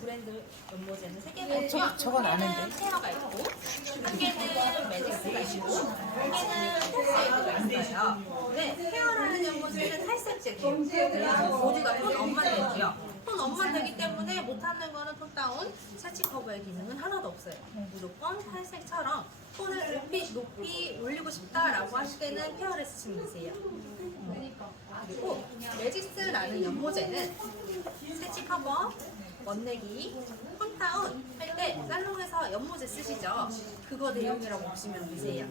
브랜드 연모제는 3개가 있고요. 저건 한 개는 아는데. 페어가 있고, 한 개는 매직스가 있고, 한 개는 폴세이드가 있어요. 네, 페어라는 연모제는 탈색제예요. 그래서 모두가 톤 업만 되고요. 톤 업만 되기 때문에 못하는 거는 톤 다운, 세치 커버의 기능은 하나도 없어요. 무조건 탈색처럼 톤을 높이 올리고 싶다라고 하실 때는 페어를 쓰시면 되세요. 그리고 매직스라는 연모제는 세치 커버, 원내기, 톤다운 할 때 살롱에서 연모제 쓰시죠? 그거 내용이라고 보시면 되세요.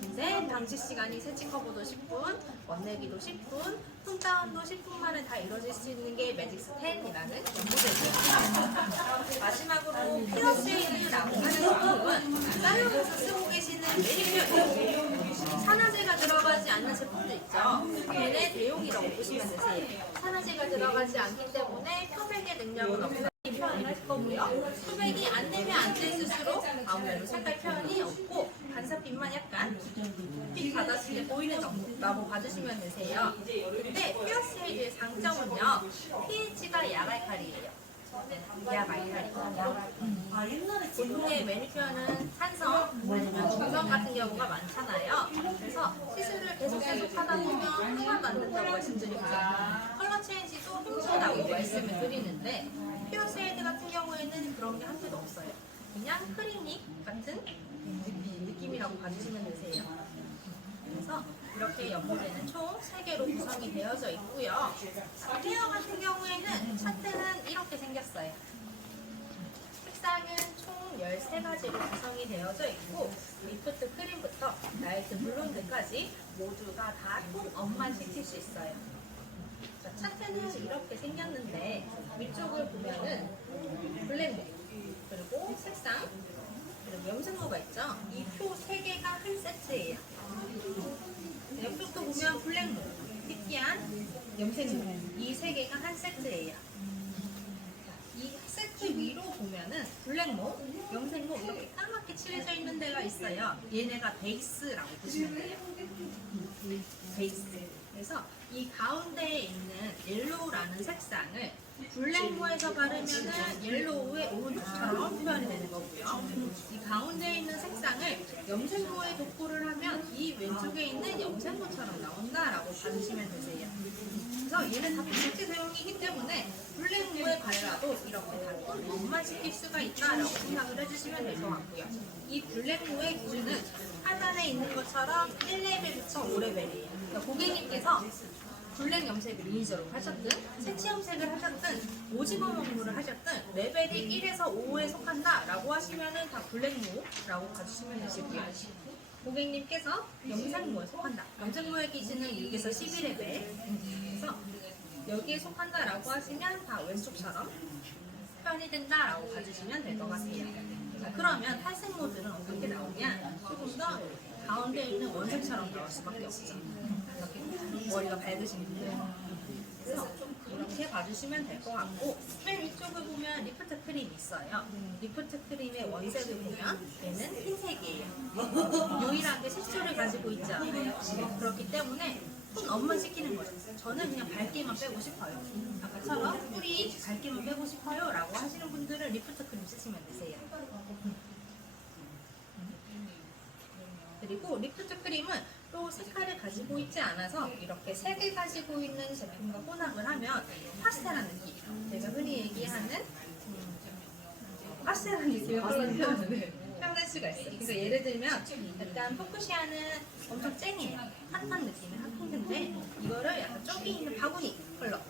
근데 방치 시간이 세치 커버도 10분, 원내기도 10분, 톤다운도 10분 만에 다 이루어질 수 있는 게 매직스 10이라는 연모제입니다. 마지막으로 피어 쉐이드라고 하는 제품은 살롱에서 쓰고 계시는 매니큐어예요. 산화제가 들어가지 않는 제품도 있죠. 걔네 대용이라고 보시면 되세요. 산화제가 들어가지 않기 때문에 표백의 능력은 없어요. 표현을 할 거고요. 표백이 안 되면 안 될수록 아무래도 색깔 표현이 없고 반사빛만 약간 빛 받았을 때 보이는 정도라고 봐주시면 되세요. 근데 피어 쉐이드의 장점은요. pH가 약알칼리예요. 약알칼리. 보통의 매니큐어는 산성 아니면 중성 같은 경우가 많잖아요. 그래서 시술을 계속 하다 보면 흉만 만든다고 말씀드리고요. 컬러 체인지도 힘들다고 말씀을 드리는데 피어 쉐이드 같은 경우에는 그런 게 한 개도 없어요. 그냥 크리닉 같은 느낌이라고 봐주시면 되세요. 그래서 이렇게 연모제는 총 3개로 구성이 되어져 있고요. 페어 같은 경우에는 차트는 이렇게 생겼어요. 색상은 총 13가지로 구성이 되어져 있고 리프트 크림부터 라이트 블론드까지 모두가 다 톤 업만 시킬 수 있어요. 자, 차트는 이렇게 생겼는데 위쪽을 보면은 블랙 그리고 색상 그리고 염색모가 있죠. 이 표 3개가 한 세트예요. 옆쪽도 보면 블랙모, 피티한, 염색모 이 3개가 한 세트예요. 이 세트 위로 보면은 블랙모, 염색모 이렇게 까맣게 칠해져 있는 데가 있어요. 얘네가 베이스라고 보시면 돼요. 베이스. 그래서 이 가운데에 있는 옐로우라는 색상을 블랙모에서 바르면은 옐로우의 오른쪽처럼 표현이 되는 거고요. 이 가운데에 있는 색상을 염색모에 도포를 하면 이 왼쪽에 있는 염색모처럼 나온다라고 봐주시면 되세요. 그래서 얘는 다 반사체 사용이기 때문에 블랙모에 발라도 이렇게 다 톤업만 시킬 수가 있다라고 생각을 해주시면 될 것 같고요. 이 블랙모의 기준은 하단에 있는 것처럼 1레벨부터 5레벨이에요. 그러니까 고객님께서 블랙 염색을 이니저로 하셨든 세치 염색을 하셨든 오징어 먹물을 하셨든 레벨이 1에서 5에 속한다 라고 하시면은 다 블랙모라고 봐주시면 되시고요. 고객님께서 염색모에 속한다. 염색모의 기준은 6에서 12레벨. 그래서 여기에 속한다 라고 하시면 다 왼쪽처럼 표현이 된다 라고 봐주시면 될 것 같아요. 자, 그러면 탈색 모드는 어떻게 나오냐? 조금 더 가운데 있는 원색처럼 나올 수밖에 없죠. 이렇게 머리가 밝으신 분들. 그래서 이렇게 봐주시면 될 것 같고 맨 위쪽을 보면 리프트 크림이 있어요. 리프트 크림의 원색을 보면 얘는 흰색이에요. 유일하게 색소를 가지고 있지 않아요. 그렇기 때문에 톤 업만 시키는 거죠. 저는 그냥 밝게만 빼고 싶어요. 아까처럼 뿌리 밝게만 빼고 싶어요 라고 하시는 분들은 리프트 크림 쓰시면 되세요. 그리고 리프트 크림은 또 색깔을 가지고 있지 않아서 이렇게 색을 가지고 있는 제품과 혼합을 하면 파스텔한 느낌. 제가 흔히 얘기하는 파스텔한 느낌의 컬러를 표현할 수가 있어요. 그래서 예를 들면 약간 포크시아는 엄청 쨍해요. 핫한 느낌의 핫핑크인데 이거를 약간 쪽이 있는 바구니 컬러.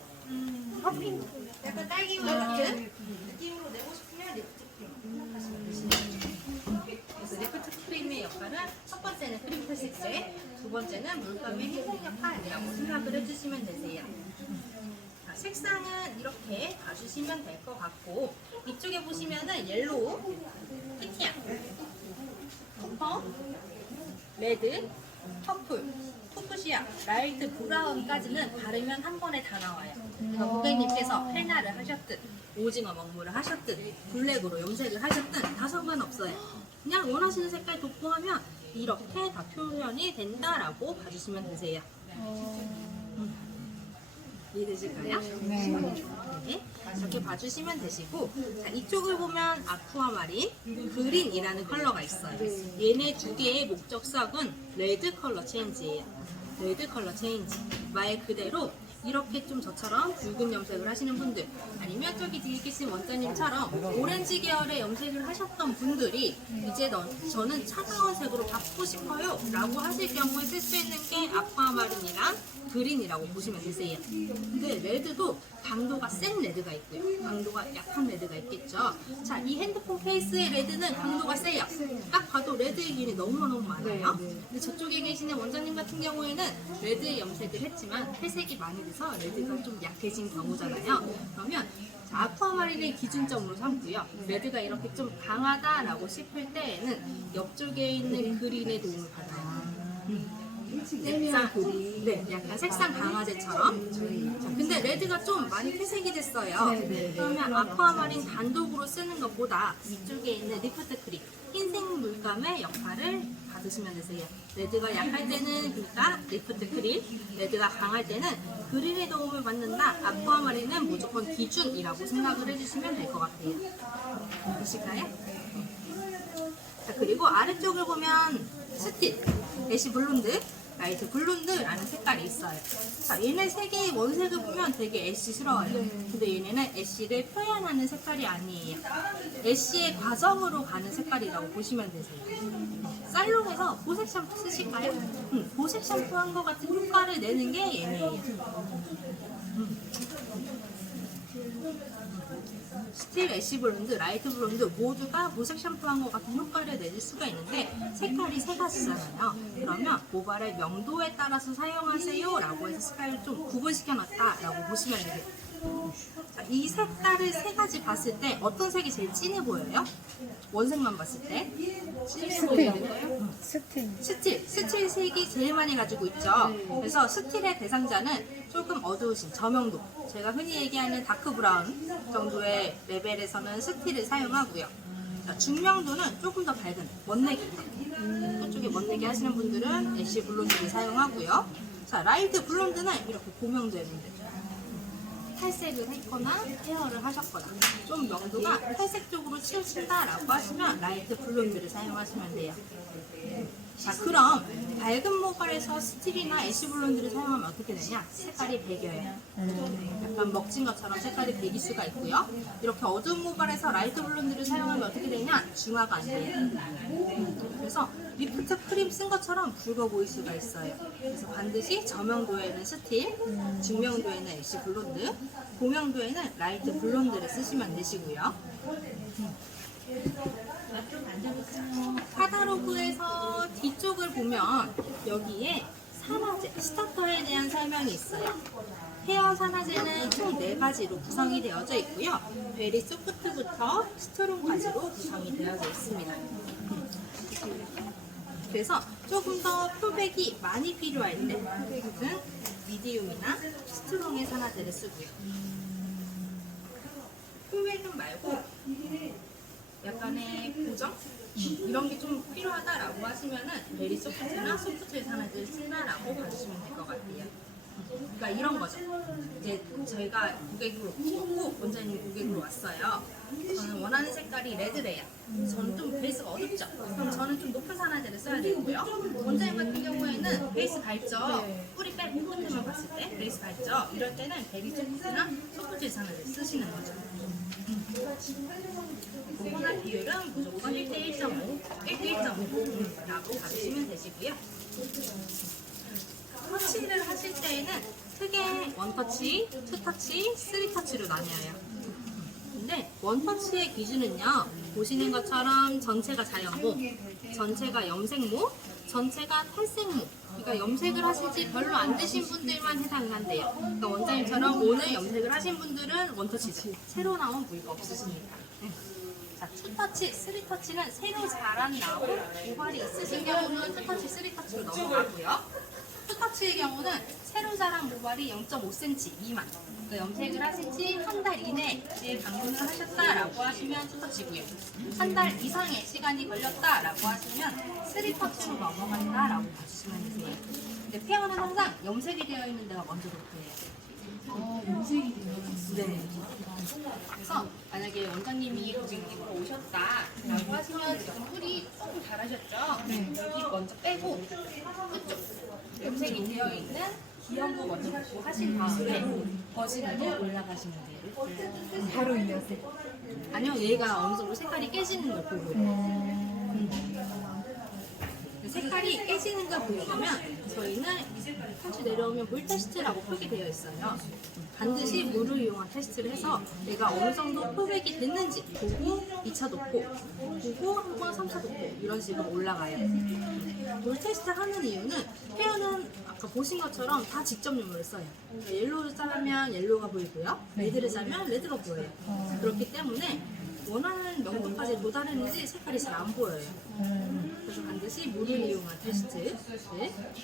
핫핑크. 약간 딸기우유 같은 느낌으로 내고 싶으면 리프트 크림 생각하시면 되시네요. 그래서 리프트 크림의 역할은 첫 번째는 크림 탈색제, 두 번째는 물감의 희생 역할이라고 생각을 해주시면 되세요. 자, 색상은 이렇게 봐주시면 될 것 같고 이쪽에 보시면은 옐로우, 피티안, 퍼, 레드, 퍼플, 푸쿠시아, 라이트 브라운까지는 바르면 한 번에 다 나와요. 그러니까 고객님께서 헤나를 하셨든 오징어 먹물을 하셨든 블랙으로 염색을 하셨든 다 상관없어요. 그냥 원하시는 색깔 도포하면 이렇게 다 표현이 된다라고 봐주시면 되세요. 이해되실까요? 네. 이렇게 봐주시면 되시고, 자, 이쪽을 보면 아쿠아마린, 그린이라는 컬러가 있어요. 얘네 두 개의 목적석은 레드 컬러 체인지예요. 레드 컬러 체인지. 말 그대로 이렇게 좀 저처럼 붉은 염색을 하시는 분들, 아니면 저기 뒤에 계신 원장님처럼 오렌지 계열의 염색을 하셨던 분들이 이제 저는 차가운 색으로 바꾸고 싶어요 라고 하실 경우에 쓸 수 있는 게 아쿠아마린이랑 그린이라고 보시면 되세요. 근데 레드도 강도가 센 레드가 있고요, 강도가 약한 레드가 있겠죠. 자, 이 핸드폰 케이스의 레드는 강도가 세요. 딱 봐도 레드의 균이 너무너무 많아요. 근데 저쪽에 계시는 원장님 같은 경우에는 레드의 염색을 했지만 회색이 많이 돼서 레드가 좀 약해진 경우잖아요. 그러면 아쿠아마린을 기준점으로 삼고요, 레드가 이렇게 좀 강하다라고 싶을 때에는 옆쪽에 있는 그린의 도움을 받아요. 약간 색상 강화제처럼. 자, 근데 레드가 좀 많이 퇴색이 됐어요. 그러면 아쿠아마린 단독으로 쓰는 것보다 이쪽에 있는 리프트 크림, 흰색 물감의 역할을 받으시면 되세요. 레드가 약할 때는 그러니까 리프트 크림, 레드가 강할 때는 그린의 도움을 받는다. 아쿠아마린은 무조건 기준이라고 생각을 해주시면 될 것 같아요. 보실까요? 자, 그리고 아래쪽을 보면 스틸, 애쉬 블론드, 라이트 블론드라는 색깔이 있어요. 자, 얘네 세 개의 원색을 보면 되게 애쉬스러워요. 근데 얘네는 애쉬를 표현하는 색깔이 아니에요. 애쉬의 과정으로 가는 색깔이라고 보시면 되세요. 살롱에서 보색 샴푸 쓰실까요? 보색 샴푸 한 것 같은 효과를 내는 게 얘네예요. 스틸, 애쉬 블론드, 라이트 블론드 모두가 보색 샴푸한 것 같은 효과를 내줄 수가 있는데 색깔이 세 가지잖아요. 그러면 모발의 명도에 따라서 사용하세요 라고 해서 색깔을 좀 구분시켜 놨다라고 보시면 돼요. 자, 이 색깔을 세 가지 봤을 때 어떤 색이 제일 진해 보여요? 원색만 봤을 때 진해 보이는 거예요? 스틸 색이 제일 많이 가지고 있죠. 그래서 스틸의 대상자는 조금 어두우신 저명도, 제가 흔히 얘기하는 다크 브라운 정도의 레벨에서는 스틸을 사용하고요. 자, 중명도는 조금 더 밝은 멋내기, 그쪽에 멋내기 하시는 분들은 애쉬 블론드를 사용하고요. 자, 라이트 블론드는 이렇게 고명도의 분들, 탈색을 했거나 헤어를 하셨거나 좀 명도가 탈색 쪽으로 치우친다라고 하시면 라이트 블론드를 사용하시면 돼요. 자, 그럼 밝은 모발에서 스틸이나 애쉬 블론드를 사용하면 어떻게 되냐? 색깔이 배겨요. 약간 먹진 것처럼 색깔이 배길 수가 있고요. 이렇게 어두운 모발에서 라이트 블론드를 사용하면 어떻게 되냐? 중화가 안 돼요. 그래서 리프트 크림 쓴 것처럼 붉어 보일 수가 있어요. 그래서 반드시 저명도에는 스틸, 중명도에는 애쉬 블론드, 고명도에는 라이트 블론드를 쓰시면 되시고요. 카탈로그에서 뒤쪽을 보면 여기에 산화제, 스타터에 대한 설명이 있어요. 헤어 산화제는 총 4가지로 구성이 되어져 있고요. 베리 소프트부터 스트롱까지로 구성이 되어져 있습니다. 그래서 조금 더 표백이 많이 필요할 때 표백은 미디움이나 스트롱의 산화제를 쓰고요. 표백은 말고 약간의 보정? 이런 게 좀 필요하다라고 하시면은 베리 소프트나 소프트의 산화제를 쓴다라고 봐주시면 될 것 같아요. 그러니까 이런 거죠. 이제 저희가 고객으로 꼭 원장님 고객으로 왔어요. 저는 원하는 색깔이 레드래요. 저는 좀 베이스가 어둡죠. 그럼 저는 좀 높은 산화제를 써야 되고요. 원장님 같은 경우에는 베이스 밝죠. 뿌리 빼고 끝에만 봤을 때 베이스 밝죠. 이럴 때는 베리 소프트나 소프트의 산화제를 쓰시는 거죠. 혼합 비율은 무조건 1대 1.5, 1대 1.5라고 봐주시면 되시고요. 터치를 하실 때에는 크게 원터치, 투터치, 쓰리터치로 나뉘어요. 근데 원터치의 기준은요, 보시는 것처럼 전체가 자연모, 전체가 염색모, 전체가 탈색모, 그러니까 염색을 하신 지 별로 안 되신 분들만 해당을 한대요. 그러니까 원장님처럼 오늘 염색을 하신 분들은 원터치죠. 새로 나온 부위가 없으십니다. 자, 투터치, 쓰리터치는 새로 자란 나온 모발이 있으신 경우는 투터치, 쓰리터치로 넘어가고요. 투터치의 경우는 새로 자란 모발이 0.5cm 미만, 그러니까 염색을 하신 지 한 달 이내에 방문을 하셨다라고 하시면 투터치고요. 한 달 이상의 시간이 걸렸다라고 하시면 쓰리터치로 넘어간다라고 봐주시면 되세요. 근데 페어는 항상 염색이 되어 있는 데가 먼저 좋고요. 염색이 되는 네. 그래서 만약에 원장님이 고객님으로 오셨다라고 하시면 지금 뿔이 조금 달아졌죠? 네. 여기 먼저 빼고 끝쪽 염색이 되어 있는 기형부 먼저 갖고 하신 다음에 거실로 올라가시면 돼요. 바로 이어서. 아니요, 얘가 어느 정도 색깔이 깨지는 걸 보고요. 색깔이 깨지는 걸 보려면 저희는 한주 내려오면 물 테스트라고 표기되어 있어요. 반드시 물을 이용한 테스트를 해서 얘가 어느 정도 표백이 됐는지 보고 2차 도포, 보고 한 번 3차 도포 이런 식으로 올라가요. 물 테스트 하는 이유는 헤어는 아까 보신 것처럼 다 직접 유물을 써요. 옐로우를 짜면 옐로우가 보이고요. 레드를 짜면 레드가 보여요. 그렇기 때문에 원하는 명도까지 도달했는지 색깔이 잘 안 보여요. 그래서 반드시 물을 이용한 테스트를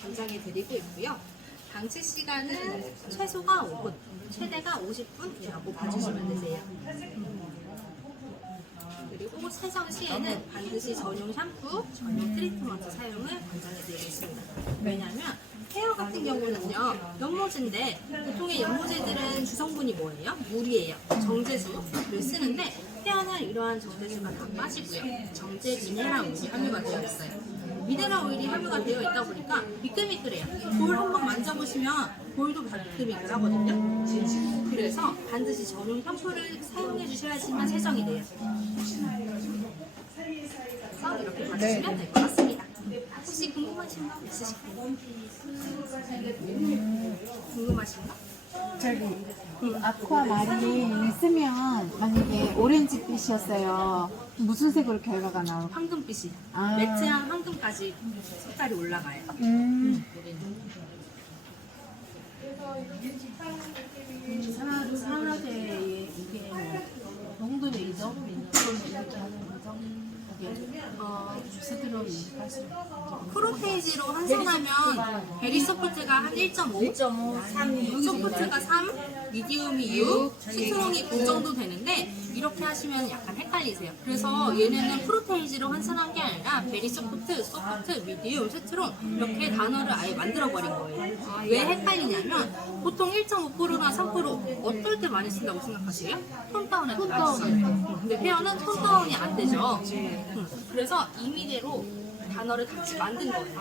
권장해 드리고 있고요. 방치 시간은 최소가 5분, 최대가 50분이라고 봐주시면 되세요. 그리고 세정 시에는 반드시 전용 샴푸, 전용 트리트먼트 사용을 권장해 드리고 있습니다. 왜냐하면 헤어 같은 경우는요, 연모제인데 보통의 연모제들은 주성분이 뭐예요? 물이에요. 정제수를 쓰는데 헤어는 이러한 정제수가 다 빠지고요. 정제 미네랄 오일이 함유가 되어 있어요. 미네랄 오일이 함유가 되어 있다 보니까 미끌미끌해요. 볼 한번 만져보시면 볼도 다 미끌미끌하거든요. 그래서 반드시 전용 샴푸를 사용해 주셔야지만 세정이 돼요. 그래서 이렇게 봐주시면 될 것 같습니다. 혹시 궁금하신 거 있으실까요? 궁금하신 거? 저기 아쿠아마린 쓰면 만약에 오렌지빛이었어요. 무슨 색으로 결과가 나올까? 황금빛이 아. 매트한 황금까지 색깔이 올라가요. 산화제에 이게 농도내죠? 이렇게 하는 거죠? 주스들은 사실 프로테이지로 환산하면 베리 소프트가 한 1.5, 1.5, 소프트가 3, 미디움이 6, 스트롱이 9 정도 되는데 이렇게 하시면 약간 헷갈리세요. 그래서 얘네는 프로테이지로 환산한 게 아니라 베리 소프트, 소프트, 미디움, 스트롱 이렇게 단어를 아예 만들어버린 거예요. 왜 헷갈리냐면 보통 1.5%나 3% 어떨 때 많이 쓴다고 생각하세요? 톤다운할 때 많이 써요. 근데 페어는 톤다운이 안 되죠. 그래서 임의대로 단어를 같이 만든 거예요.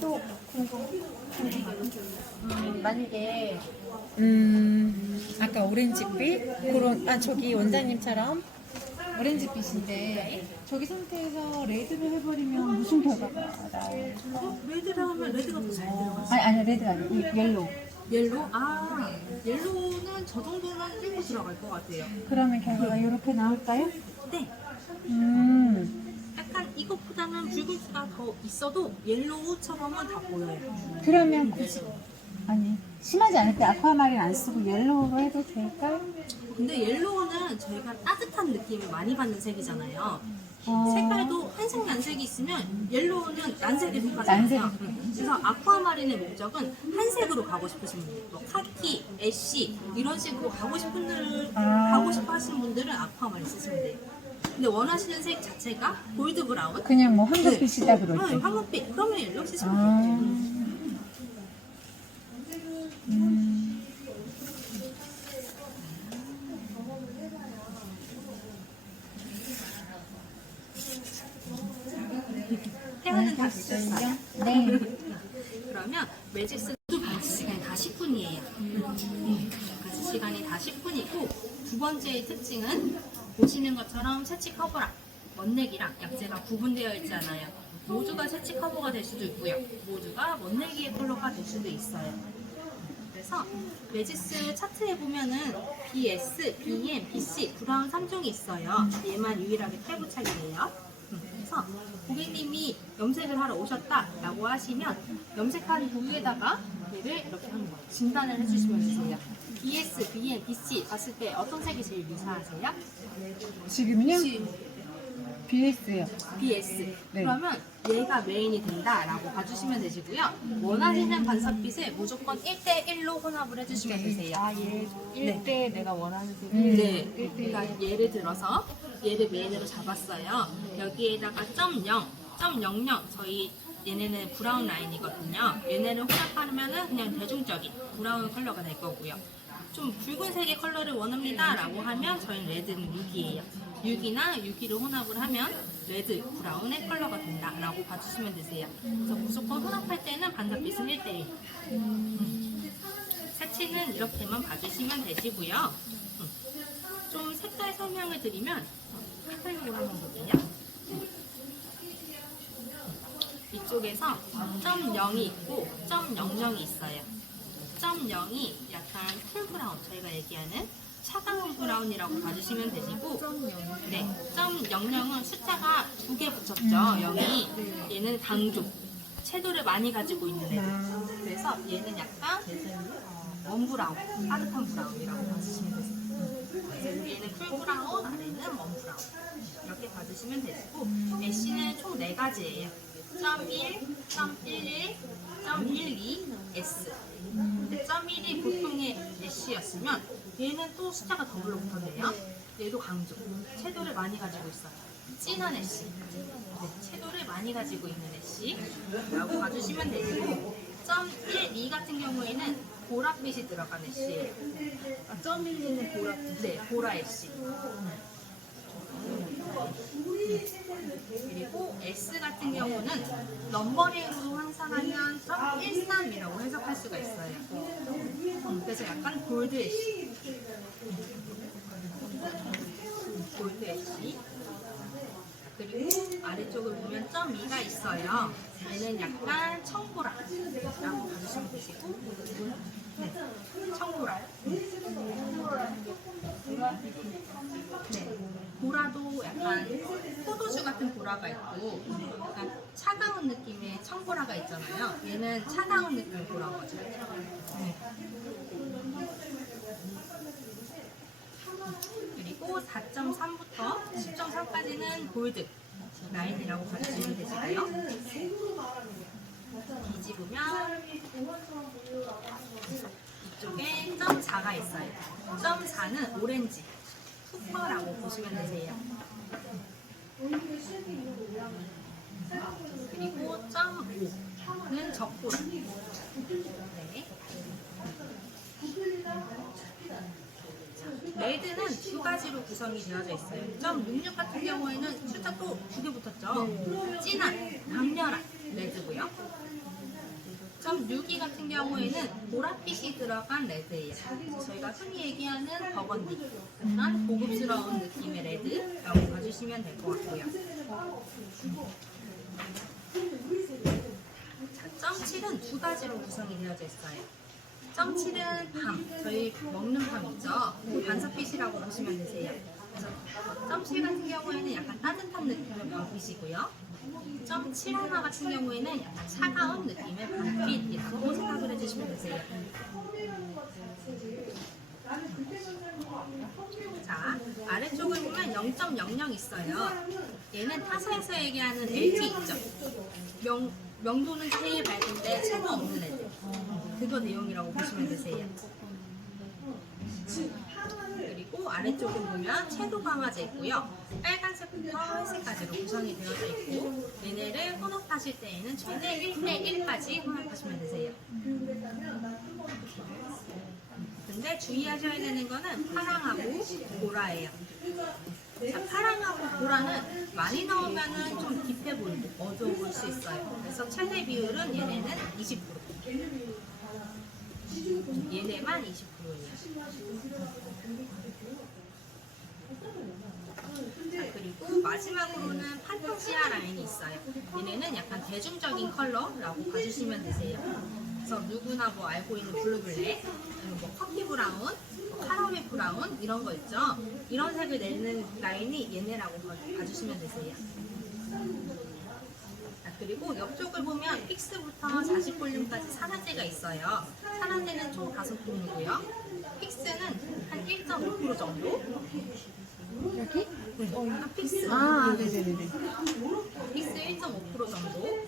또 만약에 아까 오렌지빛 그런 저기 원장님처럼 오렌지빛인데 저기 상태에서 레드를 해버리면 무슨 결과가 나요? 레드를 하면 레드가 더 잘 들어가요. 아니 레드가 아니고 옐로우. 옐로우? 옐로우는 저 정도는 끌고 들어갈 것 같아요. 그러면 결과가 이렇게 나올까요? 네. 약간 이것보다는 붉은기가 더 있어도 옐로우처럼은 다 보여요. 그러면 굳이 아니 심하지 않을 때 아쿠아마린 안 쓰고 옐로우로 해도 될까요? 근데 옐로우는 저희가 따뜻한 느낌을 많이 받는 색이잖아요. 색깔도 한색 난색이 있으면 옐로우는 난색에 속하잖아요. 그래서 아쿠아마린의 목적은 한색으로 가고 싶으신 분들, 뭐 카키, 애쉬 이런 식으로 가고 싶어 하시는 분들은 아쿠아마린 쓰시면 돼요. 근데 원하시는 색 자체가 골드 브라운, 그냥 뭐 황금빛이다 그럴 때. 황금빛, 그러면 옐로우 쓰시면 돼요. 헤어는 다 쓰셨어요? 네. 그러면 매직스 반지 시간이 다 10분이에요. 반지 시간이 다 10분이고 두 번째의 특징은 보시는 것처럼 채취 커버랑 멋내기랑 약재가 구분되어 있잖아요. 모두가 채취 커버가 될 수도 있고요. 모두가 멋내기의 컬러가 될 수도 있어요. 그래서 매직스 차트에 보면은 BS, BM, BC 브라운 3종이 있어요. 얘만 유일하게 탈부착이에요. 그래서 고객님이 염색을 하러 오셨다라고 하시면 염색한 부위에다가 얘를 이렇게 하는 거예요. 진단을 해주시면 되세요. BS, BM, BC 봤을 때 어떤 색이 제일 유사하세요? 지금요? BS요. BS. 네. 그러면 얘가 메인이 된다라고 봐주시면 되시고요. 원하시는 반사빛을 무조건 1대1로 혼합을 해주시면 되세요. 얘 1대 내가 원하는 색이 네. 그러니까 예를 들어서 얘를 메인으로 잡았어요. 여기에다가 .0, .00 저희 얘네는 브라운 라인이거든요. 얘네를 혼합하면은 그냥 대중적인 브라운 컬러가 될 거고요. 좀 붉은색의 컬러를 원합니다 라고 하면 저희는 레드는 6이에요. 6이나 6이를 혼합을 하면 레드, 브라운의 컬러가 된다 라고 봐주시면 되세요. 그래서 무조건 혼합할 때는 반사빛은 1대1. 색치는 이렇게만 봐주시면 되시고요. 좀 색깔 설명을 드리면 카탈로그를 한번 볼게요. 이쪽에서 점 0이 있고 점 00이 있어요. 점 0이 약간 쿨 브라운, 저희가 얘기하는 차가운 브라운이라고 봐주시면 되시고, 네, 점 00은 숫자가 2개 붙였죠. 0이. 얘는 강조, 채도를 많이 가지고 있는 애들. 그래서 얘는 약간 원 브라운, 따뜻한 브라운이라고 봐주시면 되세요. 그래서 얘는 쿨 브라운, 아래는 원 브라운. 이렇게 봐주시면 되시고, 애쉬는 총 4가지예요. 점 1, 점 11, 점 12, S. 근데 점 1이 보통의 애쉬였으면 얘는 또 숫자가 더블로 붙었네요. 얘도 강조. 채도를 많이 가지고 있어요. 진한 애쉬. 네, 채도를 많이 가지고 있는 애쉬라고 봐주시면 되시고, 점 1, 2 같은 경우에는 보랏빛이 들어간 애쉬예요. 점 1는 보랏빛. 네, 보라 애쉬. 그리고 S 같은 경우는 넘버링으로 환산하면 점 13이라고 해석할 수가 있어요. 그래서 약간 골드 애쉬. 골드 애쉬. 그리고 아래쪽을 보면 점 2가 있어요. 얘는 약간 청보라라고 봐주시면 되시고, 네, 청보라. 네, 보라도 약간 포도주 같은 보라가 있고, 약간 차가운 느낌의 청보라가 있잖아요. 얘는 차가운 느낌의 보라거죠. 네. 그리고 4.3부터 10.3까지는 골드 라인이라고 봐주시면 되시고요. 뒤집으면 이쪽에 점 4가 있어요. 점 4는 오렌지, 푸퍼라고 보시면 되세요. 그리고 점 5는 적보라. 네. 레드는 2가지로 구성이 되어져 있어요. 점 66 같은 경우에는 숫자 또 2개 붙었죠. 진한, 강렬한 레드고요. 점 62 같은 경우에는 보랏빛이 들어간 레드예요. 저희가 흔히 얘기하는 버건디, 약간 고급스러운 느낌의 레드라고 봐주시면 될 것 같고요. 자, 점 7은 2가지로 구성이 되어져 있어요. 점 7은 밤, 저희 먹는 밤 있죠? 반사빛이라고 보시면 되세요. 그래서 점 7 같은 경우에는 약간 따뜻한 느낌의 밤빛이고요. 점 7 하나 같은 경우에는 약간 차가운 느낌의 밤빛이라고 생각을 해주시면 되세요. 자, 아래쪽을 보면 0.00 있어요. 얘는 타사에서 얘기하는 LT 있죠? 명도는 제일 밝은데 채도 없는 애들. 그거 내용이라고 보시면 되세요. 그리고 아래쪽을 보면 채도 강화제 있고요. 빨간색부터 회색까지로 구성이 되어져 있고, 얘네를 혼합하실 때에는 최대 1대1까지 혼합하시면 되세요. 근데 주의하셔야 되는 거는 파랑하고 보라예요. 자, 파랑하고 보라는 많이 넣으면 좀 딥해 보이고 어두워 보일 수 있어요. 그래서 최대 비율은 얘네는 20%. 얘네만 20%예요. 자, 그리고 마지막으로는 판타지아 라인이 있어요. 얘네는 약간 대중적인 컬러라고 봐주시면 되세요. 그래서 누구나 뭐 알고 있는 블루블랙, 그리고 뭐 커피 브라운, 뭐 카라멜 브라운 이런 거 있죠. 이런 색을 내는 라인이 얘네라고 봐주시면 되세요. 자, 그리고 옆쪽을 보면 픽스부터 40볼륨까지 산화제가 있어요. 산화제는 총 5종류고요. 픽스는 한 1.5% 정도. 여기? 네, 픽스. 아, 네네네. 픽스 1.5% 정도.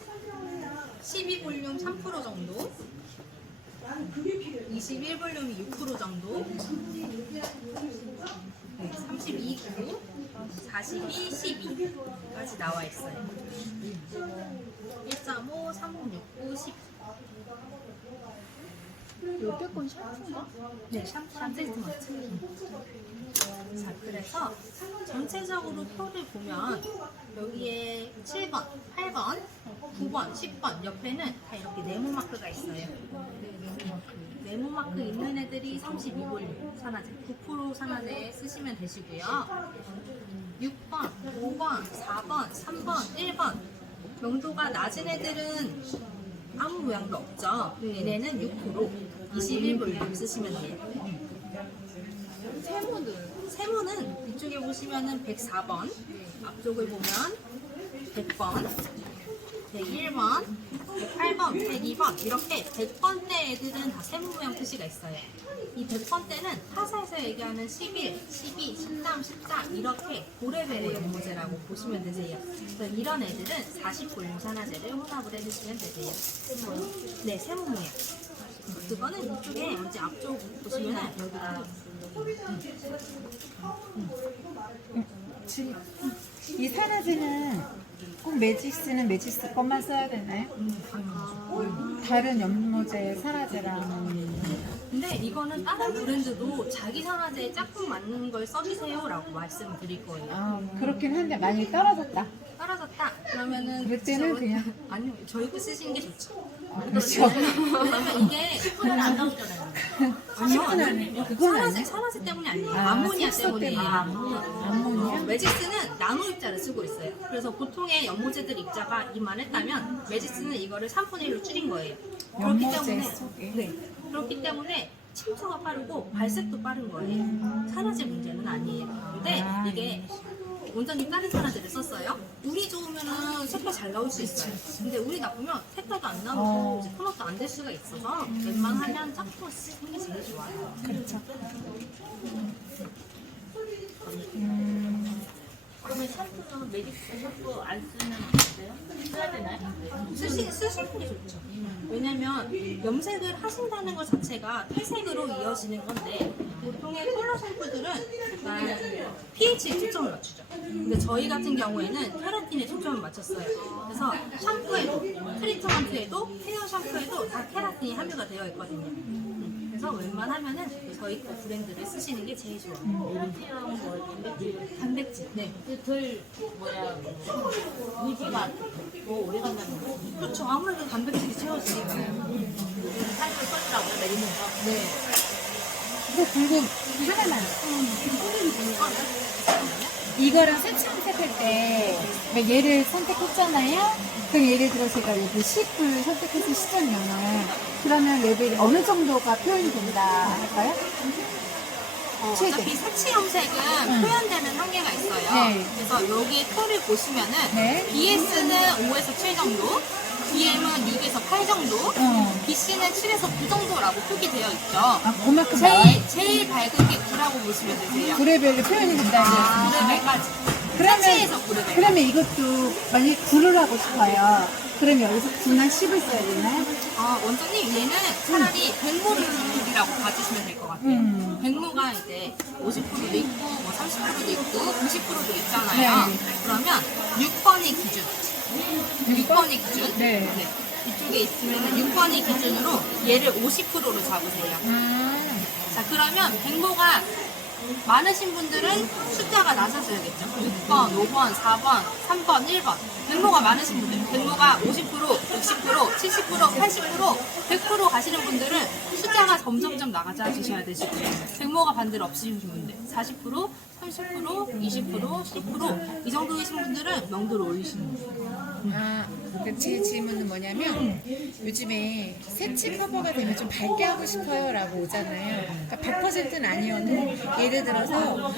12볼륨 3% 정도. 21볼륨이 6% 정도. 네, 32구, 42, 12까지 나와 있어요. 1.5, 3.6, 10. 요때 건 샴푸인가? 네, 샴푸랑 트리트먼트. 자, 그래서 전체적으로 표를 보면 여기에 7번, 8번, 9번, 10번 옆에는 다 이렇게 네모 마크가 있어요. 네모 마크 있는 애들이 32볼륨 산화제, 9% 산화제에 쓰시면 되시고요. 6번, 5번, 4번, 3번, 1번 명도가 낮은 애들은 아무 모양도 없죠. 얘네는 6%, 21볼륨 쓰시면 돼요. 세모는 이쪽에 보시면은 104번, 앞쪽을 보면 100번, 101번, 108번, 102번 이렇게 100번대 애들은 다 세모 모양 표시가 있어요. 이 100번대는 타사에서 얘기하는 11, 12, 13, 14 이렇게 고레벨의 연모제라고 보시면 되세요. 그래서 이런 애들은 40볼륨 산화제를 혼합을 해주시면 되세요. 네, 세모 모양. 그거는 이쪽에 이제 앞쪽 보시면은 여기가 이 산화제는 꼭 매직스는 매직스 것만 써야 되나요? 다른 연모제 산화제랑 근데 이거는 다른 브랜드도 자기 산화제에 짝꿍 맞는 걸 써주세요라고 말씀드릴 거예요. 아, 그렇긴 한데 많이 떨어졌다. 떨어졌다. 그러면은 그럴 때는 진짜 그냥- 아니요, 저희 거 쓰시는 게 좋죠. 그렇죠. 왜냐면 이게 톤을 안 나오잖아요. 아니요, 그건 아니야. 산화제 때문이 아니에요. 아, 암모니아 색소 때문이에요. 때문에. 암모니아? 매직스는 나노 입자를 쓰고 있어요. 그래서 보통의 연모제들 입자가 이만했다면 매직스는 이거를 3분의 1로 줄인 거예요. 그렇기 연모제 때문에 속에. 네, 그렇기 때문에 침투가 빠르고 발색도 빠른 거예요. 산화제 문제는 아니에요. 근데 아, 이게 원장님 다른 산화제를 썼어요. 물이 좋으면 색깔 잘 나올 수 있어요. 근데 물이 나쁘면 색깔도 안 나오고 이제 톤업도 안 될 수가 있어서 웬만하면 짝퉁을 쓰는 게 제일 좋아요. 그렇죠. 그러면 샴푸는 메디스 샴푸 안 쓰면 안 돼요? 써야 되나요? 쓰시는 게 좋죠. 왜냐면 염색을 하신다는 것 자체가 탈색으로 이어지는 건데 보통의 컬러 샴푸들은 약간 pH에 초점을 맞추죠. 근데 저희 같은 경우에는 케라틴에 초점을 맞췄어요. 그래서 샴푸에도 트리트먼트에도 헤어 샴푸에도 다 케라틴이 함유가 되어 있거든요. 그래서 웬만하면은 저희 거 브랜드를 쓰시는 게 제일 좋아요. 헤어랑 뭐 단백질. 단백질. 네. 덜 유지가 뭐 오래 간다는 거. 그렇죠. 아무래도 단백질이 채워지니까요. 살을 썰더라고요 내리면서. 네. 근데 궁금 하나만. 이거랑 색칠 색할 때 그러니까 얘를 선택했잖아요. 그럼 예를 들어 제가 여기 10불 선택해서 시점이면 그러면 레벨이 어느 정도가 표현이 된다 할까요? 최대. 어차피 색치 염색은 표현되는 한계가 있어요. 네. 그래서 여기 표를 보시면은 네. BS는 5에서 7 정도, BM은 6에서 8 정도, BC는 7에서 9 정도라고 표기되어 있죠. 아, 그만큼 나와. 제일 밝은 게 9라고 보시면 되세요. 9레벨로 표현이 된다는 얘기죠. 9레벨까지. 그러면, 색치에서 9레벨. 그러면 이것도 만약에 9를 하고 싶어요. 그럼 여기서 9나 10을 써야 되나요? 원장님 얘는 차라리 백모룰이라고 봐주시면 될 것 같아요. 백모가 이제 50%도 있고 뭐 30%도 있고 90%도 있잖아요. 네. 그러면 6번이 기준. 6번이 기준. 네. 이쪽에 있으면 6번이 기준으로 얘를 50%로 잡으세요. 자, 그러면 백모가 많으신 분들은 숫자가 낮아져야겠죠. 6번, 5번, 4번, 3번, 1번. 백모가 많으신 분들, 백모가 50%, 60%, 70%, 80%, 100% 가시는 분들은 숫자가 점점점 나가주셔야 되시고요. 백모가 반대로 없으신 분들, 40%, 30%, 20%, 10%이 정도이신 분들은 명도를 올리시는 거예요. 아, 그 제 질문은 뭐냐면 요즘에 색칠 커버가 되면 좀 밝게 하고 싶어요 라고 오잖아요. 그러니까 100%는 아니어도 예를 들어서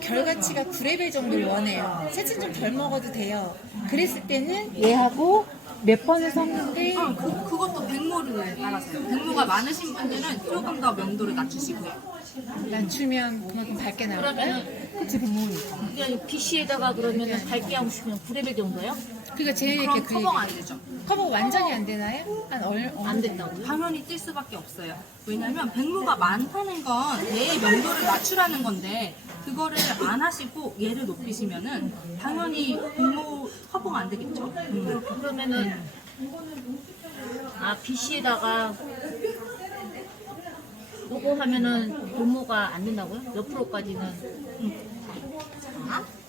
결과치가 9레벨 정도를 원해요. 색칠 좀 덜 먹어도 돼요. 그랬을 때는 얘하고 몇 번을 섞는데 그것도 백모를 따라서요. 백모가 많으신 분들은 조금 더 명도를 낮추시고요. 낮추면 그만큼 밝게 나올까요? 그치, 백모니까. 그냥 BC에다가 그러면 밝게 하고 싶으면 9레벨 정도요? 그러니까 제 그럼 얘기 그 커버가 안 되죠. 커버가 완전히 안 되나요? 안 된다고요? 당연히 찔 수밖에 없어요. 왜냐면 백모가 많다는 건 얘의 명도를 낮추라는 건데 그거를 안 하시고 얘를 높이시면은 당연히 백모 커버가 안 되겠죠. 그러면은 BC에다가 요거 하면은 분모가 안 된다고요? 몇 프로까지는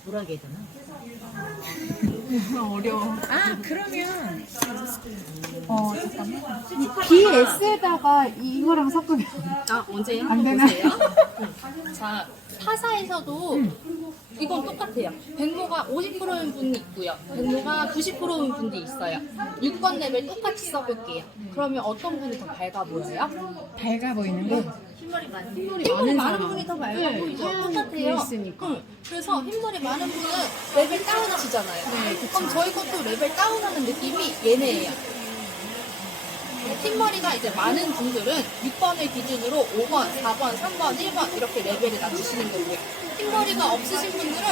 뭐라 해야 되나? 그러면 BS에다가 이거랑 섞으면 언제요? 안 한번 되나? 보세요. 자, 타사에서도 이건 똑같아요. 백모가 50%인 분이 있고요. 백모가 90%인 분도 있어요. 6번 레벨 똑같이 써볼게요. 그러면 어떤 분이 더 밝아 보여요? 밝아 보이는 거? 흰머리 많은 흰머리 많은 분이 더 밝아 보이죠? 똑같아요. 그래서 흰머리 많은 분은 레벨 다운하시잖아요. 그럼 저희 것도 레벨 다운하는 느낌이 얘네예요. 흰머리가 이제 많은 분들은 6번을 기준으로 5번, 4번, 3번, 1번 이렇게 레벨을 낮추시는 거고요. 흰머리가 없으신 분들은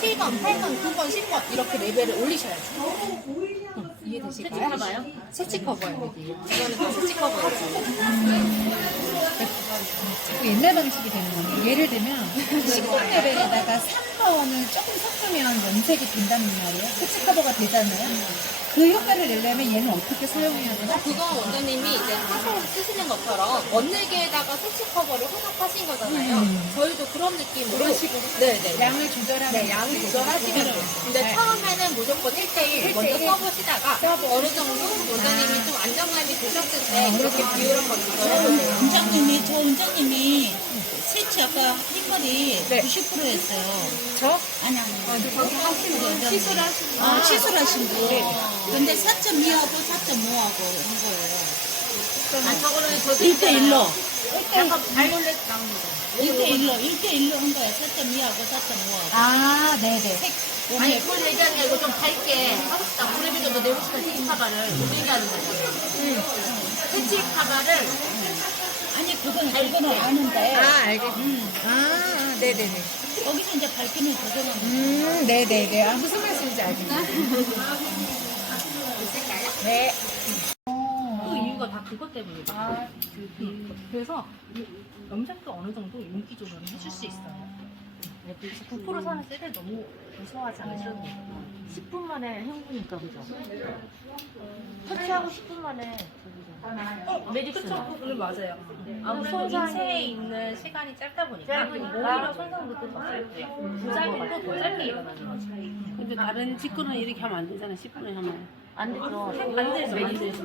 7번, 8번, 9번, 10번 이렇게 레벨을 올리셔야죠. 이해되실까요? 커버요? 색치 커버예요. 이거는 다 색치 커버예요. 자꾸 옛날 방식이 되는 거예요. 예를 들면 10번 레벨에다가 3번을 조금 섞으면 염색이 된다는 말이에요. 스치 커버가 되잖아요. 그 효과를 내려면 얘는 어떻게 사용해야 되나? 그건 원장님이 이제 타사를 쓰시는 것처럼 원내기에다가 색치 커버를 혼합하신 거잖아요. 저희도 그런 느낌으로 그런 식으로 네네. 양을 조절하면 네, 양을 조절하시면 돼요. 근데 처음에는 무조건 1대1 먼저 써보시다가 어느 정도 원장님이 좀 안정감이 드셨을 때 그렇게 비율한 걸 조절해보세요. 원장님이, 저 원장님이 세치 아까 흰머리 네. 90% 했어요. 저? 아니, 거기 하신 분. 시술하신 분. 시술하신 분. 근데 4.2하고 4.5하고 한 거예요. 저거는 저도 1대1로. 약간 바이올렛 나오는 거. 1대1로 한 거야. 4.2하고 4.5하고. 아, 네네. 아니 그걸 얘기하는 게 아니고 좀 밝게 하고 싶다. 9레벨 정도 내고 싶은 색치 카바를 못 얘기하는 거예요. 색치 카바를 아니, 그거는 아는데. 알겠습니다. 네네네. 거기서 이제 밝기는 조절하면 네네네. 무슨 말씀인지 알겠습니다. 네. 그 이유가 다 그것 때문이에요. 그래서 염색도 어느 정도 윤기 조절을 해줄 수 있어요. 9% 사는 셀을 너무 무서워하지 않으셔도 돼요. 10분 만에 헹구니까 그죠? 터치하고 10분 만에 메딕스. 그건 맞아요. 아무래도 손상이- 인체에 있는 시간이 짧다 보니까 짧으니까. 오히려 손상도 더 짧고요. 부작용도 더 짧게 일어나는 거죠. 근데 다른 직구는 이렇게 하면 안 되잖아. 10분에 하면. 안 되죠. 안 되죠.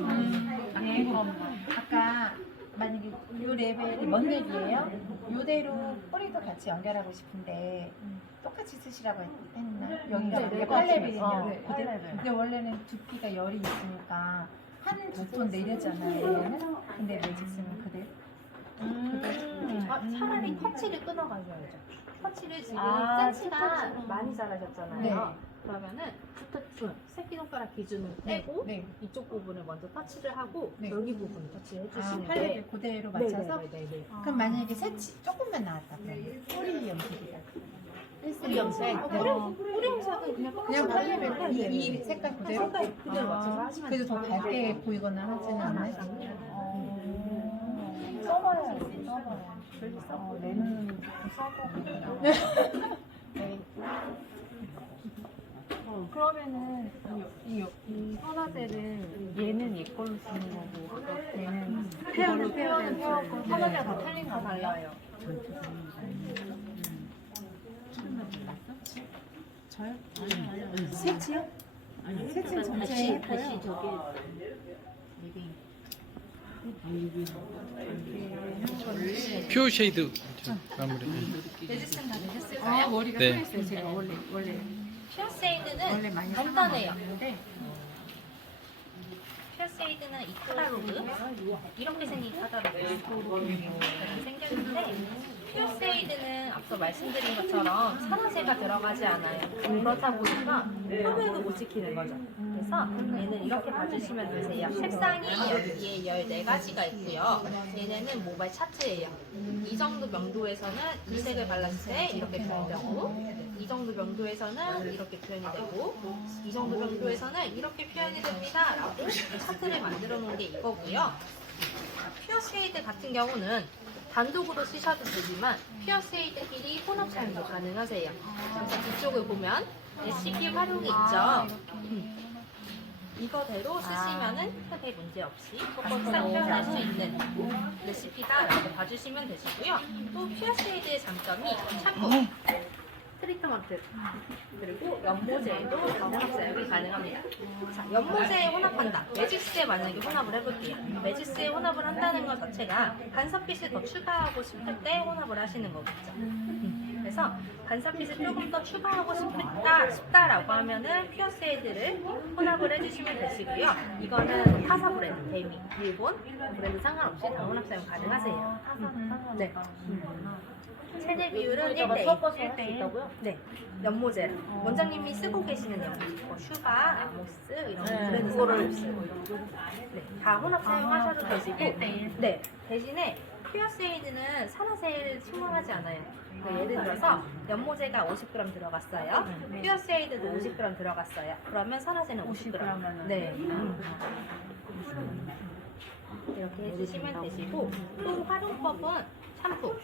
네, 그럼 아까 만약에 요 레벨이 뭔 랩이에요? 요대로 뿌리도 같이 연결하고 싶은데 똑같이 쓰시라고 했나? 여기가 네, 이게 똑같이. 8렙이거든요. 네, 8레벨. 근데 원래는 두피가 열이 있으니까 한 두 톤 내렸잖아요. 얘는. 근데 매직 쓰면 그대로. 차라리 터치를 끊어가셔야죠. 터치를 지금 아, 세치가 투터치로. 많이 자라셨잖아요. 네. 그러면은 투터치 새끼손가락 기준으로 떼고 네. 이쪽 부분을 먼저 터치를 하고 네. 여기 부분을 터치를 아, 해주시는 8렙을 그대로 맞춰서? 네네네. 그럼 만약에 새치 조금만 나왔다. 그러면 뿌리 염색이다. 뿌리 염색. 뿌리 염색은 그냥 그냥 8렙을 이 색깔 그대로? 색깔 그대로 맞춰서 하시면 그래도 더 돼요. 밝게 보이거나 하지는 않아요? 써봐요. 내는 써보고. 그러면은 이 선화제를 얘는 얘 걸로 쓰는 거고 얘는 페어는 선화제가 다 틀린 거 달라요. 저요? 색치요? 색치는 전체 예뻐요. 다시 저기 퓨어 쉐이드 마무리. 매직슨 다 되셨을까요? 머리가 네. 서 있어요. 제가 원래 퓨어세이드는 많이 간단해요. 사용하는데 퓨어세이드는 이 카다로그 이렇게 생긴 카다로그 이렇게 생겼는데 피어세이드는 앞서 말씀드린 것처럼 산화제가 들어가지 않아요. 그렇다 보니까 표면도 못 지키는 거죠. 그래서 얘는 이렇게 봐주시면 되세요. 색상이 여기에 14가지가 있고요. 얘네는 모발 차트예요. 이 정도 명도에서는 이 색을 발랐을 때 이렇게 표현되고, 이 정도 명도에서는 이렇게 표현이 되고, 이 정도 명도에서는 이렇게 표현이 됩니다 라고 차트를 만들어 놓은 게 이거고요. 피어세이드 같은 경우는 단독으로 쓰셔도 되지만 피어세이드끼리 혼합 사용도 가능하세요. 자, 뒤쪽을 보면 레시피 활용이 있죠. 이거대로 쓰시면은 크게 문제 없이 색상 표현할 수 있는 레시피다라고 봐주시면 되시고요. 또 피어세이드의 장점이 샴푸, 트리트먼트, 그리고 연모제에도 혼합 사용이 가능합니다. 자, 연모제에 혼합한다. 매직스에 만약에 혼합을 해볼게요. 매직스에 혼합을 한다는 것 자체가 간섭빛을 더 추가하고 싶을 때 혼합을 하시는 거겠죠. 그래서 간섭빛을 조금 더 추가하고 싶다라고 하면은 피어세이드를 혼합을 해주시면 되시고요. 이거는 타사 브랜드, 데미, 일본 브랜드 상관없이 다 혼합 사용 가능하세요. 네. 세대 비율은 1대1. 네. 연모제. 원장님이 쓰고 계시는 연모제. 뭐 슈가, 아모스 이런 브랜드 상관없이. 네. 다 혼합 사용하셔도 되시고. 네. 대신에 피어세이드는 산화제를 침범하지 않아요. 그러니까 예를 들어서 연모제가 50g 들어갔어요. 피어세이드도 50g 들어갔어요. 그러면 산화제는 50g. 네. 이렇게 해주시면 되시고, 또 활용법은 샴푸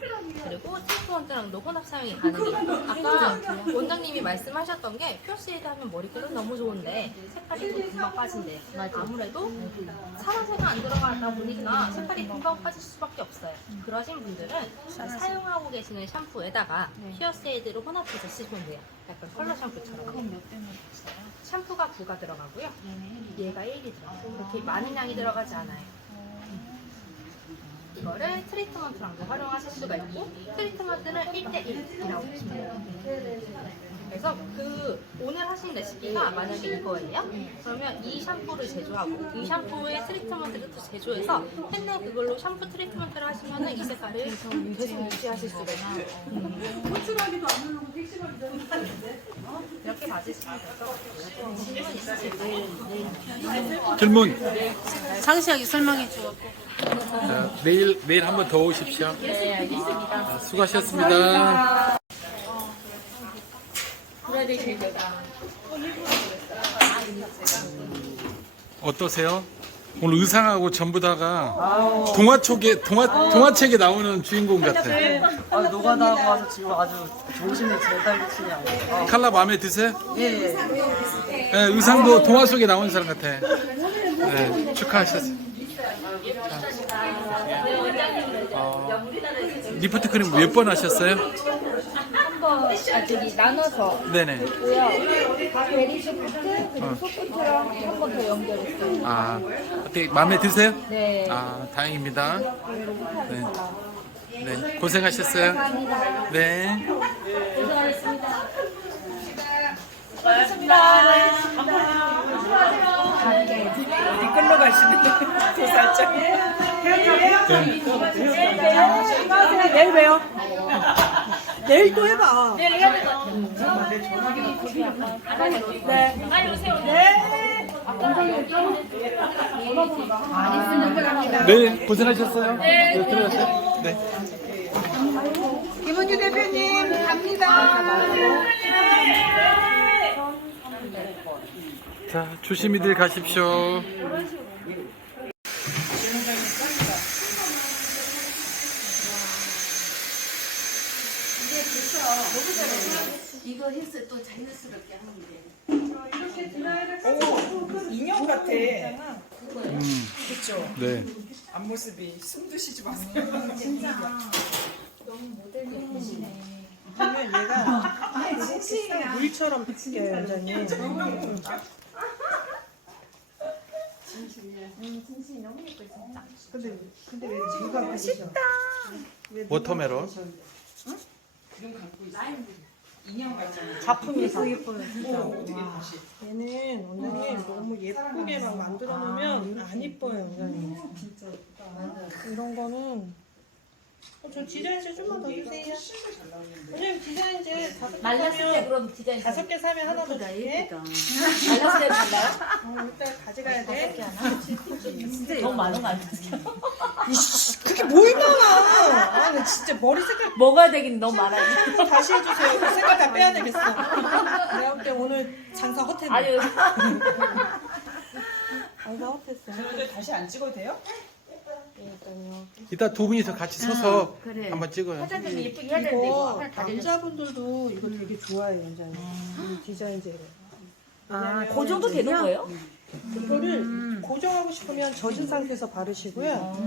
그리고 트리트먼트랑도 혼합 사용이 가능해요. 아까 원장님이 말씀하셨던 게 피어세이드 하면 머릿결은 너무 좋은데 색깔이 또 금방 빠진대요. 아무래도 산화제가 안 들어가다 보니까 색깔이 금방 빠질 수밖에 없어요. 그러신 분들은 사용하고 계시는 샴푸에다가 피어세이드를 혼합해서 쓰시면 돼요. 약간 컬러 샴푸처럼. 샴푸가 9가 들어가고요. 얘가 1이 들어가요. 그렇게 많은 양이 들어가지 않아요. 이거를 트리트먼트랑도 활용하실 수가 있고, 트리트먼트는 1대1이라고 보시면 돼요. 그래서 오늘 하신 레시피가 만약에 이거예요? 그러면 이 샴푸를 제조하고 이 샴푸에 트리트먼트를 또 제조해서 맨날 그걸로 샴푸 트리트먼트를 하시면 이 색깔을 계속 유지하실 수가 있어요. 이렇게 맞으시면 돼서 질문 있으실까요? 질문. 상세하게 설명해 줘. 자, 내일 한 번 더 오십시오. 네, 알겠습니다. 자, 수고하셨습니다. 어떠세요? 오늘 의상하고 전부 다가 동화책에 나오는 주인공 같아요. 노가다하고 와서 지금 아주 정신이 제대로 치냐. 칼라 마음에 드세요? 예. 네, 의상도 동화 속에 나오는 사람 같아. 네, 축하하셨습니다. 리프트 크림 몇 번 하셨어요? 한번 저기 나눠서 네네. 베리시프트 그리고 소프트랑 한 번 더 연결했어요. 아, 어떻게 마음에 드세요? 네. 아, 다행입니다. 네. 네, 고생하셨어요. 네. 어디 끌러 가시는 그 살짝. 내일 봬요. 내일 또 해봐. 내일 해야 될 것 같아. 네. 많이 오세요. 네. 네, 고생하셨어요. 네, 들어가세요. 네. 김은주 대표님 갑니다. 자, 조심히들 가십시오. 이거 해서 또 자연스럽게 하면 돼. 인형 같아. 그렇죠. 네. 앞모습이 숨도 쉬지 마세요. 너무 모델이 예쁘시네. 보면 얘가 물처럼 비치게요, 완전히. 근데 왜 누가 맛있다. 워터멜론. 인형 같잖아. 작품이 더 예뻐요, 진짜. 얘는 원장님 너무 예쁘게 막 만들어 놓으면 안 예뻐요, 원장님. 진짜. 이런 거는 저 디자인즈 좀만 더 주세요. 원장님 디자인즈 말랐을 때 그럼 디자인 5개 사면 하나 더 줄게. 말랐을 때 달라요? 일단 가져가야 돼. 너무 많은 거 아니야? 그게 뭘 많아. 나 진짜 머리 색깔 먹어야 되긴 너무 많아요. 다시 해주세요. 그 색깔 다 빼야 되겠어. 내가 볼 때 오늘 장사 헛했네. 아니 장사 헛했어. 근데 다시 안 찍어도 돼요? 이따 두 분이서 같이 서서 한번 찍어요. 화장품 예쁘게 해야 되는데 이거 이거 하나 다 되겠어. 남자분들도 이거 되게 좋아해요, 원장님. 이 디자인제를. 그 정도 되는 거예요? 이거를 고정하고 싶으면 젖은 상태에서 바르시고요.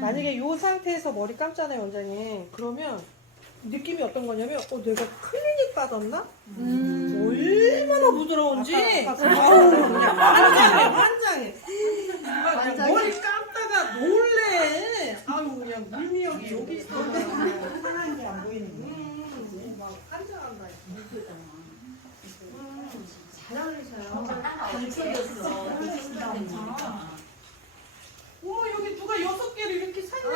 만약에 이 상태에서 머리 감잖아요, 원장님. 그러면 느낌이 어떤 거냐면, 내가 클리닉 받았나? 얼마나 부드러운지. 아우, 그냥 환장해. 그냥 머리 감다가 놀래. 아유, 그냥 물미역이 여기 있어. 환한 게 안 보이는 막 환장한다. 잘 어울리셔요. 어머, 여기 누가 6개를 이렇게 샀냐?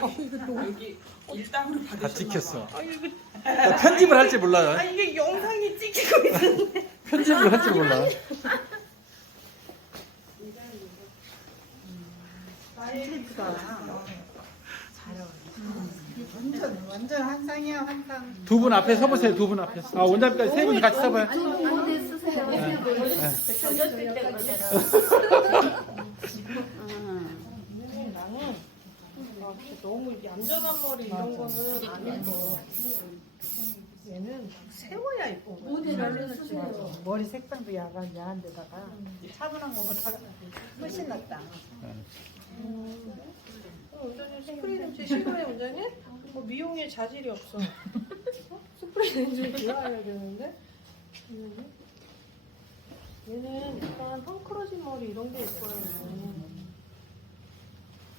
여기 일당으로 다 받으셨나 찍혔어. 봐. 나 편집을 할 줄 몰라요. 이게 영상이 찍히고 있는데. 편집을 할 줄 몰라. 완전 환상이야, 환상. 두 분 앞에 서보세요. 두 분 앞에. 아, 원장님까지 세 분이 같이 서봐요. 젖었을 때 그러잖아. 나는 너무 얌전한 머리 이런 거는 안 예뻐. 얘는 세워야 예뻐. 머리 색상도 야한 데다가 차분한 거보다 훨씬 낫다. 원장님 스프레이 렌즈 싫어해, 원장님? 미용에 자질이 없어. 스프레이 렌즈를 좋아해야 되는데. 얘는 약간 헝클어진 머리 이런 게 예뻐요.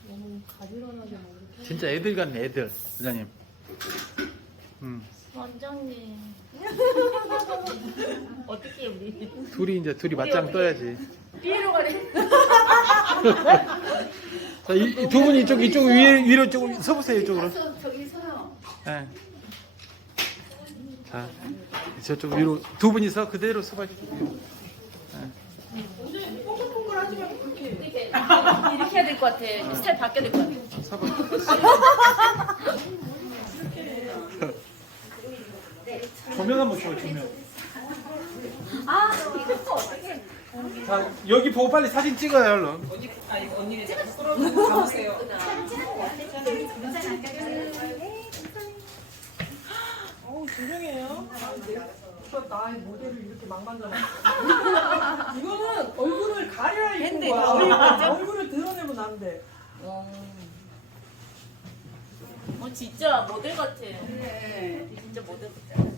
얘는 가지런하게 머리. 진짜 애들 같네, 애들. 원장님. 원장님. 어떻게 우리 둘이 맞짱 떠야지. 삐로 가래. 자, 이 두 분이 이쪽 위로 쪽 서보세요. 이쪽으로. 저기 서요. 네. 자, 저쪽 위로 두 분이서 그대로 서봐주세요. 원장님 뽀글뽀글하지 말고 그렇게. 이렇게 해야 될 것 같아. 스타일 바뀌어야 될 것 같아. 서봐. 조명 한번 줘, 조명. 이거 어떻게? 자, 여기 보고 빨리 사진 찍어요, 얼른. 언니네 자꾸 끌어주고 가보세요. 죄송해요. 나의 모델을 이렇게 망가져놨어. 이거는 얼굴을 가려야 있는 거야. 얼굴을 드러내면 안 돼. 진짜 모델 같아. 진짜 모델 같아.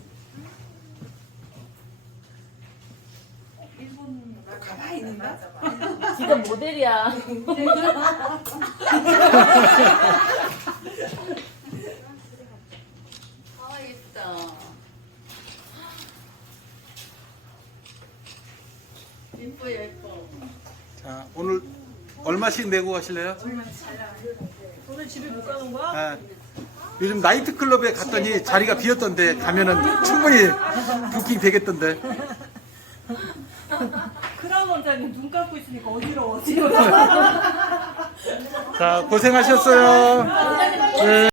가만히 있는다? 진짜 모델이야. 아 예쁘다. 예뻐 예뻐. 자, 오늘 얼마씩 내고 가실래요? 오늘 집에 못 가는 거야? 네. 요즘 나이트클럽에 갔더니 자리가 비었던데 가면은 충분히 부킹 되겠던데. 크라운 원장님 눈 감고 있으니까 어지러워. 자, 고생하셨어요. 네.